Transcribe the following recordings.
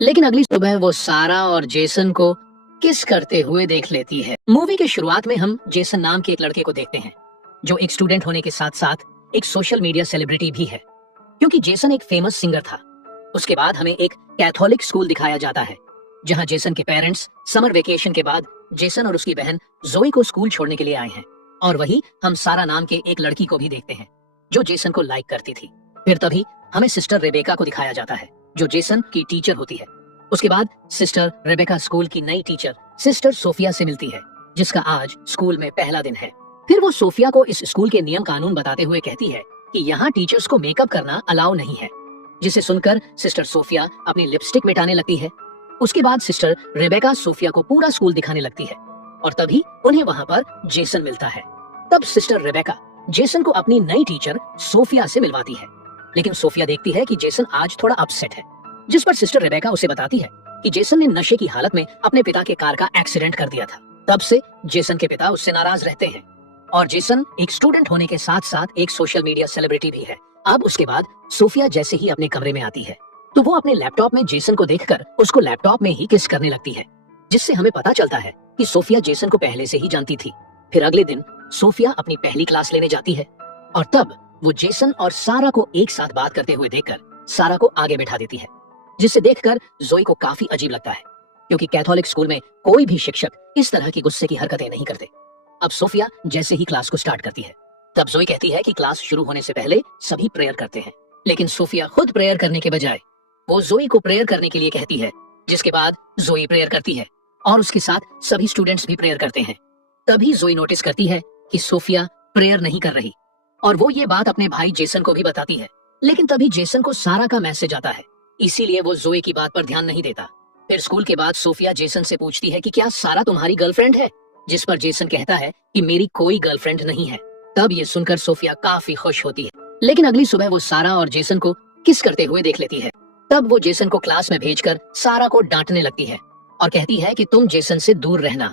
लेकिन अगली सुबह वो सारा और जेसन को किस करते हुए देख लेती है। मूवी के शुरुआत में हम जेसन नाम के एक लड़के को देखते हैं जो एक स्टूडेंट होने के साथ साथ एक सोशल मीडिया सेलिब्रिटी भी है, क्योंकि जेसन एक फेमस सिंगर था। उसके बाद हमें एक कैथोलिक स्कूल दिखाया जाता है जहां जेसन के पेरेंट्स समर वेकेशन के बाद जेसन और उसकी बहन जोई को स्कूल छोड़ने के लिए आए हैं। और वही हम सारा नाम के एक लड़की को भी देखते हैं जो जेसन को लाइक करती थी। फिर तभी हमें सिस्टर रेबेका को दिखाया जाता है जो जेसन की टीचर होती है। उसके बाद सिस्टर रेबेका स्कूल की नई टीचर सिस्टर सोफिया से मिलती है जिसका आज स्कूल में पहला दिन है। फिर वो सोफिया को इस स्कूल के नियम कानून बताते हुए कहती है कि यहाँ टीचर्स को मेकअप करना अलाउ नहीं है, जिसे सुनकर सिस्टर सोफिया अपनी लिपस्टिक मिटाने लगती है। उसके बाद सिस्टर रेबेका सोफिया को पूरा स्कूल दिखाने लगती है और तभी उन्हें वहाँ पर जेसन मिलता है। तब सिस्टर रेबेका जेसन को अपनी नई टीचर सोफिया से मिलवाती है, लेकिन सोफिया देखती है कि जेसन आज थोड़ा अपसेट है, जिस पर सिस्टर रेबेका उसे बताती है कि जेसन ने नशे की हालत में अपने पिता के कार का एक्सीडेंट कर दिया था। तब से जेसन के पिता उससे नाराज रहते हैं और जेसन एक स्टूडेंट होने के साथ साथ एक सोशल मीडिया सेलिब्रिटी भी है। अब उसके बाद सोफिया जैसे ही अपने कमरे में आती है तो वो अपने लैपटॉप में जेसन को देखकर उसको लैपटॉप में ही किस करने लगती है, जिससे हमें पता चलता है कि सोफिया जेसन को पहले से ही जानती थी। फिर अगले दिन सोफिया अपनी पहली क्लास लेने जाती है और तब वो जेसन और सारा को एक साथ बात करते हुए देखकर सारा को आगे बैठा देती है, जिसे देखकर जोई को काफी अजीब लगता है क्योंकि कैथोलिक स्कूल में कोई भी शिक्षक इस तरह की गुस्से की हरकतें नहीं करते। अब सोफिया जैसे ही क्लास को स्टार्ट करती है तब जोई कहती है कि क्लास शुरू होने से पहले सभी प्रेयर करते हैं, लेकिन सोफिया खुद प्रेयर करने के बजाय वो जोई को प्रेयर करने के लिए कहती है, जिसके बाद जोई प्रेयर करती है और उसके साथ सभी स्टूडेंट्स भी प्रेयर करते हैं। तभी जोई नोटिस करती है कि सोफिया प्रेयर नहीं कर रही और वो ये बात अपने भाई जेसन को भी बताती है, लेकिन तभी जेसन को सारा का मैसेज आता है, इसीलिए वो जोई की बात पर ध्यान नहीं देता। फिर स्कूल के बाद सोफिया जेसन से पूछती है कि क्या सारा तुम्हारी गर्लफ्रेंड है, जिस पर जेसन कहता है कि मेरी कोई गर्लफ्रेंड नहीं है। तब ये सुनकर सोफिया काफी खुश होती है, लेकिन अगली सुबह वो सारा और जेसन को किस करते हुए देख लेती है। तब वो जेसन को क्लास में भेजकर सारा को डांटने लगती है और कहती है कि तुम जेसन से दूर रहना।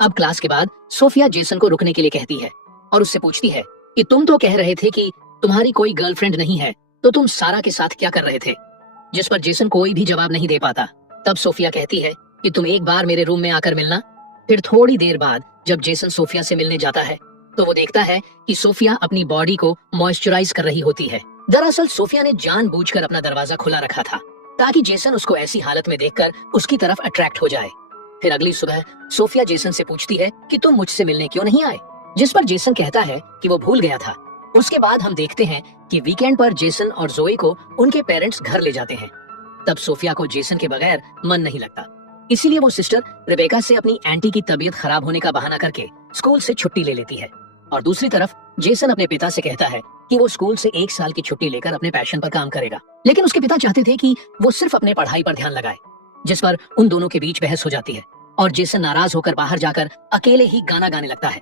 अब क्लास के बाद सोफिया जेसन को रुकने के लिए कहती है और उससे पूछती है कि तुम तो कह रहे थे कि तुम्हारी कोई गर्लफ्रेंड नहीं है, तो तुम सारा के साथ क्या कर रहे थे, जिस पर जेसन कोई भी जवाब नहीं दे पाता। तब सोफिया कहती है कि तुम एक बार मेरे रूम में आकर मिलना। फिर थोड़ी देर बाद जब जेसन सोफिया से मिलने जाता है तो वो देखता है कि सोफिया अपनी बॉडी को मॉइस्चराइज कर रही होती है। दरअसल सोफिया ने जानबूझकर अपना दरवाजा खुला रखा था ताकि जेसन उसको ऐसी हालत में देखकर उसकी तरफ अट्रैक्ट हो जाए। फिर अगली सुबह सोफिया जेसन से पूछती है कि तुम मुझसे मिलने क्यों नहीं आए, जिस पर जेसन कहता है कि वो भूल गया था। उसके बाद हम देखते हैं कि वीकेंड पर जेसन और जोई को उनके पेरेंट्स घर ले जाते हैं। तब सोफिया को जेसन के बगैर मन नहीं लगता, इसीलिए वो सिस्टर रेबेका से अपनी आंटी की तबीयत खराब होने का बहाना करके स्कूल से छुट्टी ले लेती है। और दूसरी तरफ जेसन अपने पिता से कहता है कि वो स्कूल से 1 साल की छुट्टी लेकर अपने पैशन पर काम करेगा, लेकिन उसके पिता चाहते थे कि वो सिर्फ अपने पढ़ाई पर ध्यान लगाए, जिस पर उन दोनों के बीच बहस हो जाती है और जेसन नाराज होकर बाहर जाकर अकेले ही गाना गाने लगता है।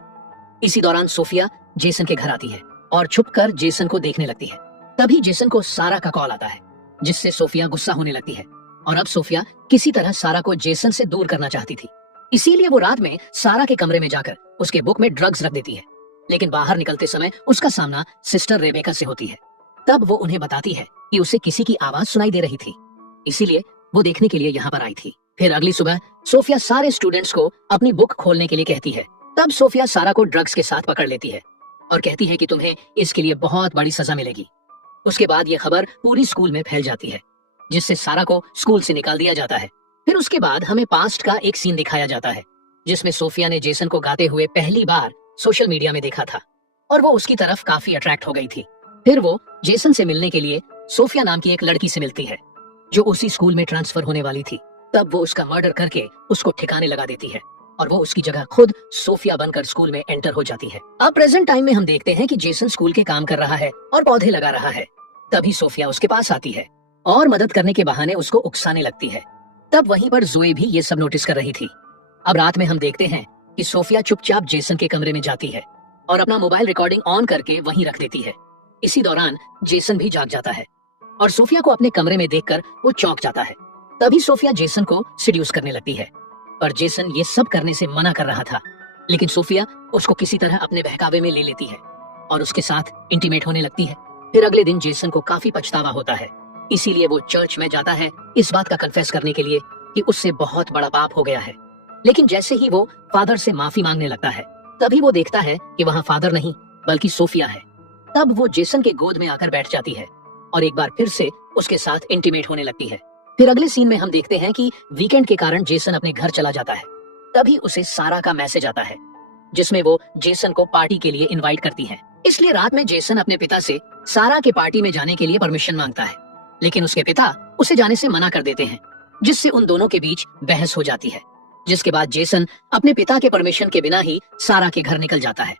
इसी दौरान सोफिया जेसन के घर आती है और छुपकर जेसन को देखने लगती है। तभी जेसन को सारा का कॉल आता है, जिससे सोफिया गुस्सा होने लगती है और अब सोफिया किसी तरह सारा को जेसन से दूर करना चाहती थी, इसीलिए वो रात में सारा के कमरे में जाकर उसके बुक में ड्रग्स रख देती है। लेकिन बाहर निकलते समय उसका सामना सिस्टर रेबेका से होती है। तब वो उन्हें बताती है कि उसे किसी की आवाज सुनाई दे रही थी, इसीलिए वो देखने के लिए यहाँ पर आई थी। फिर अगली सुबह सोफिया सारे स्टूडेंट्स को अपनी बुक खोलने के लिए कहती है। तब सोफिया सारा को ड्रग्स के साथ पकड़ लेती है और कहती है कि तुम्हें इसके लिए बहुत बड़ी सजा मिलेगी। उसके बाद ये खबर पूरी स्कूल में फैल जाती है, जिससे सारा को स्कूल से निकाल दिया जाता है। फिर उसके बाद हमें पास्ट का एक सीन दिखाया जाता है जिसमें सोफिया ने जेसन को गाते हुए पहली बार सोशल मीडिया में देखा था और वो उसकी तरफ काफी अट्रैक्ट हो गई थी। फिर वो जेसन से मिलने के लिए सोफिया नाम की एक लड़की से मिलती है जो उसी स्कूल में ट्रांसफर होने वाली थी। तब वो उसका मर्डर करके उसको ठिकाने लगा देती है और वो उसकी जगह खुद सोफिया बनकर स्कूल में एंटर हो जाती है। अब प्रेजेंट टाइम में हम देखते हैं कि जेसन स्कूल के काम कर रहा है और पौधे लगा रहा है। तभी सोफिया उसके पास आती है और मदद करने के बहाने उसको उकसाने लगती है। तब वहीं पर जोए भी ये सब नोटिस कर रही थी। अब रात में हम देखते हैं कि सोफिया चुपचाप जेसन के कमरे में जाती है और अपना मोबाइल रिकॉर्डिंग ऑन करके वहीं रख देती है। इसी दौरान जेसन भी जाग जाता है और सोफिया को अपने कमरे में देखकर वो चौंक जाता है। तभी सोफिया जेसन को सिड्यूस करने लगती है, पर जेसन ये सब करने से मना कर रहा था, लेकिन सोफिया उसको किसी तरह अपने बहकावे में ले लेती है और उसके साथ इंटीमेट होने लगती है। फिर अगले दिन जेसन को काफी पछतावा होता है इसीलिए वो चर्च में जाता है इस बात का कन्फेस करने के लिए कि उससे बहुत बड़ा पाप हो गया है। लेकिन जैसे ही वो फादर से माफी मांगने लगता है, तभी वो देखता है कि वहाँ फादर नहीं बल्कि सोफिया है। तब वो जेसन के गोद में आकर बैठ जाती है और एक बार फिर से उसके साथ इंटीमेट होने लगती है। फिर अगले सीन में हम देखते हैं कि वीकेंड के कारण जेसन अपने घर चला जाता है। तभी उसे सारा का मैसेज आता है जिसमें वो जेसन को पार्टी के लिए इनवाइट करती है। इसलिए रात में जेसन अपने पिता से सारा के पार्टी में जाने के लिए परमिशन मांगता है, लेकिन उसके पिता उसे जाने से मना कर देते हैं, जिससे उन दोनों के बीच बहस हो जाती है। जिसके बाद जेसन अपने पिता के परमिशन के बिना ही सारा के घर निकल जाता है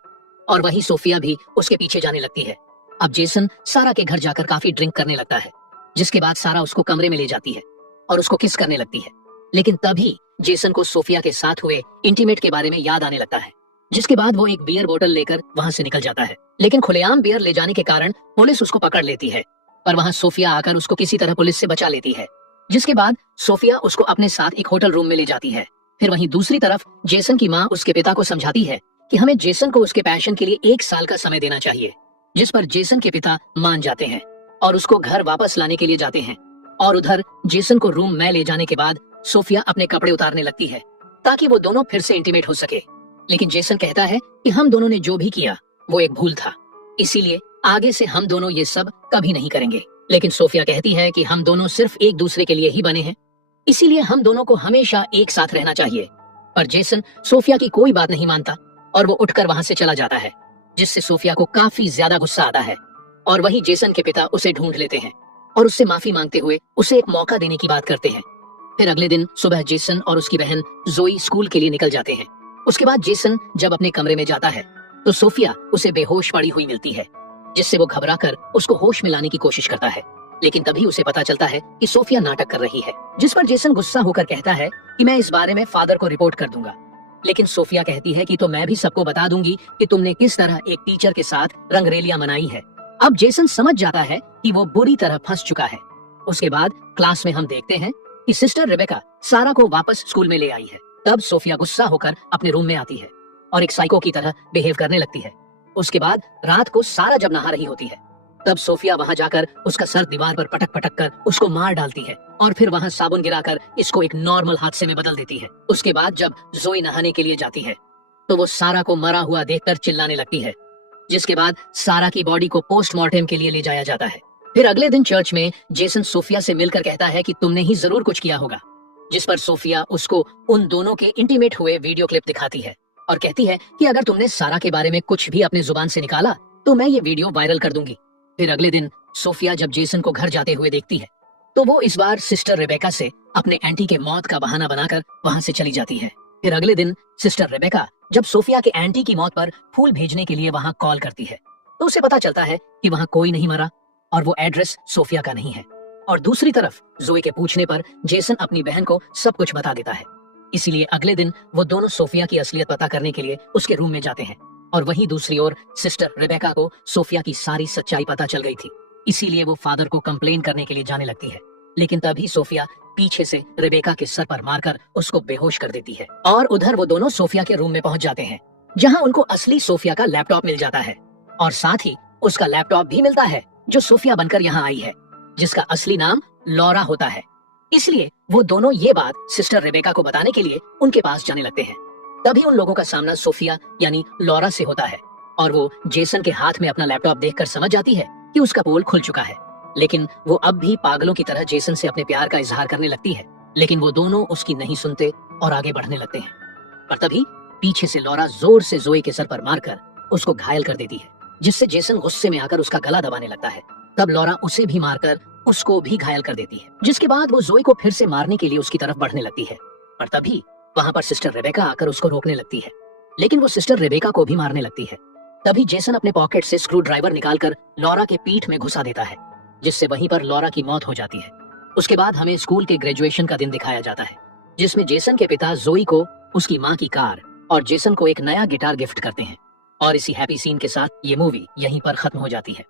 और वहीं सोफिया भी उसके पीछे जाने लगती है। अब जेसन सारा के घर जाकर काफी ड्रिंक करने लगता है, जिसके बाद सारा उसको कमरे में ले जाती है और उसको किस करने लगती है। लेकिन तभी जेसन को सोफिया के साथ हुए इंटीमेट के बारे में याद आने लगता है, जिसके बाद वो एक बियर बोतल लेकर वहां से निकल जाता है। लेकिन खुलेआम बियर ले जाने के कारण पुलिस उसको पकड़ लेती है, पर वहां सोफिया आकर उसको किसी तरह पुलिस से बचा लेती है। जिसके बाद सोफिया उसको अपने साथ एक होटल रूम में ले जाती है। फिर वहीं दूसरी तरफ जेसन की माँ उसके पिता को समझाती है कि हमें जेसन को उसके पैशन के लिए 1 साल का समय देना चाहिए, जिस पर जेसन के पिता मान जाते हैं और उसको घर वापस लाने के लिए जाते हैं। और उधर जेसन को रूम में ले जाने के बाद सोफिया अपने कपड़े उतारने लगती है ताकि वो दोनों फिर से इंटीमेट हो सके। लेकिन जेसन कहता है कि हम दोनों ने जो भी किया वो एक भूल था, इसीलिए आगे से हम दोनों ये सब कभी नहीं करेंगे। लेकिन सोफिया कहती है कि हम दोनों सिर्फ एक दूसरे के लिए ही बने हैं, इसीलिए हम दोनों को हमेशा एक साथ रहना चाहिए। पर जेसन सोफिया की कोई बात नहीं मानता और वो उठकर वहां से चला जाता है, जिससे सोफिया को काफी ज्यादा गुस्सा आता है। और वहीं जेसन के पिता उसे ढूंढ लेते हैं और उससे माफी मांगते हुए उसे एक मौका देने की बात करते हैं। फिर अगले दिन सुबह जेसन और उसकी बहन जोई स्कूल के लिए निकल जाते हैं। उसके बाद जेसन जब अपने कमरे में जाता है तो सोफिया उसे बेहोश पड़ी हुई मिलती है, जिससे वो घबराकर उसको होश में लाने की कोशिश करता है। लेकिन तभी उसे पता चलता है कि सोफिया नाटक कर रही है, जिस पर जेसन गुस्सा होकर कहता है कि मैं इस बारे में फादर को रिपोर्ट कर दूंगा। लेकिन सोफिया कहती है कि तो मैं भी सबको बता दूंगी कि तुमने किस तरह एक टीचर के साथ रंगरेलियां मनाई है। अब जेसन समझ जाता है कि वो बुरी तरह फंस चुका है। उसके बाद क्लास में हम देखते हैं कि सिस्टर रेबेका सारा को वापस स्कूल में ले आई है। तब सोफिया गुस्सा होकर अपने रूम में आती है और एक साइको की तरह बिहेव करने लगती है। उसके बाद रात को सारा जब नहा रही होती है, तब सोफिया वहां जाकर उसका सर दीवार पर पटक पटक कर उसको मार डालती है और फिर वहां साबुन गिराकर इसको एक नॉर्मल हादसे में बदल देती है। उसके बाद जब जोई नहाने के लिए जाती है तो वो सारा को मरा हुआ देखकर चिल्लाने लगती है, जिसके बाद सारा की बॉडी को पोस्टमार्टम के लिए ले जाया जाता है। फिर अगले दिन चर्च में जेसन सोफिया से मिलकर कहता है कि तुमने ही जरूर कुछ किया होगा, जिस पर सोफिया उसको उन दोनों के इंटीमेट हुए वीडियो क्लिप दिखाती है और कहती है कि अगर तुमने सारा के बारे में कुछ भी अपने जुबान से निकाला तो मैं ये वीडियो वायरल कर दूंगी। फिर अगले दिन सोफिया जब जेसन को घर जाते हुए देखती है तो वो इस बार सिस्टर रेबेका से अपने एंटी के मौत का बहाना बनाकर वहां से चली जाती है। फिर अगले दिन सिस्टर रेबेका जब सोफिया के एंटी की मौत पर फूल भेजने के लिए वहां कॉल करती है तो उसे पता चलता है कि वहां कोई नहीं मरा और वो एड्रेस सोफिया का नहीं है। और दूसरी तरफ जोई के पूछने पर जेसन अपनी बहन को सब कुछ बता देता है। इसीलिए अगले दिन वो दोनों सोफिया की असलियत पता करने के लिए उसके रूम में जाते हैं और वहीं दूसरी ओर सिस्टर रेबेका को सोफिया की सारी सच्चाई पता चल गई थी, इसीलिए वो फादर को कंप्लेन करने के लिए जाने लगती है। लेकिन तभी सोफिया पीछे से रेबेका के सर पर मारकर उसको बेहोश कर देती है और उधर वो दोनों सोफिया के रूम में पहुंच जाते हैं, जहां उनको असली सोफिया का लैपटॉप मिल जाता है और साथ ही उसका लैपटॉप भी मिलता है जो सोफिया बनकर यहाँ आई है, जिसका असली नाम लॉरा होता है। इसलिए वो दोनों ये बात सिस्टर रेबेका को बताने के लिए उनके पास जाने लगते हैं। तभी उन लोगों का सामना सोफिया यानी लॉरा से होता है और वो जेसन के हाथ में अपना लैपटॉप देखकर समझ जाती है कि उसका पोल खुल चुका है। लेकिन वो अब भी पागलों की तरह जेसन से अपने प्यार का इजहार करने लगती है, लेकिन वो दोनों उसकी नहीं सुनते और आगे बढ़ने लगते हैं। पर तभी पीछे से लॉरा जोर से जोई के सर पर मारकर उसको घायल कर देती है, जिससे जेसन गुस्से में आकर उसका गला दबाने लगता है। तब लॉरा उसे भी मारकर उसको भी घायल कर देती है, जिसके बाद वो जोई को फिर से मारने के लिए उसकी तरफ बढ़ने लगती है। पर तभी वहां पर सिस्टर रेबेका आकर उसको रोकने लगती है, लेकिन वो सिस्टर रेबेका को भी मारने लगती है। तभी जेसन अपने पॉकेट से स्क्रू ड्राइवर निकालकर लॉरा के पीठ में घुसा देता है, जिससे वहीं पर लॉरा की मौत हो जाती है। उसके बाद हमें स्कूल के ग्रेजुएशन का दिन दिखाया जाता है, जिसमें जेसन के पिता जोई को उसकी माँ की कार और जेसन को एक नया गिटार गिफ्ट करते हैं। और इसी हैप्पी सीन के साथ ये मूवी यहीं पर खत्म हो जाती है।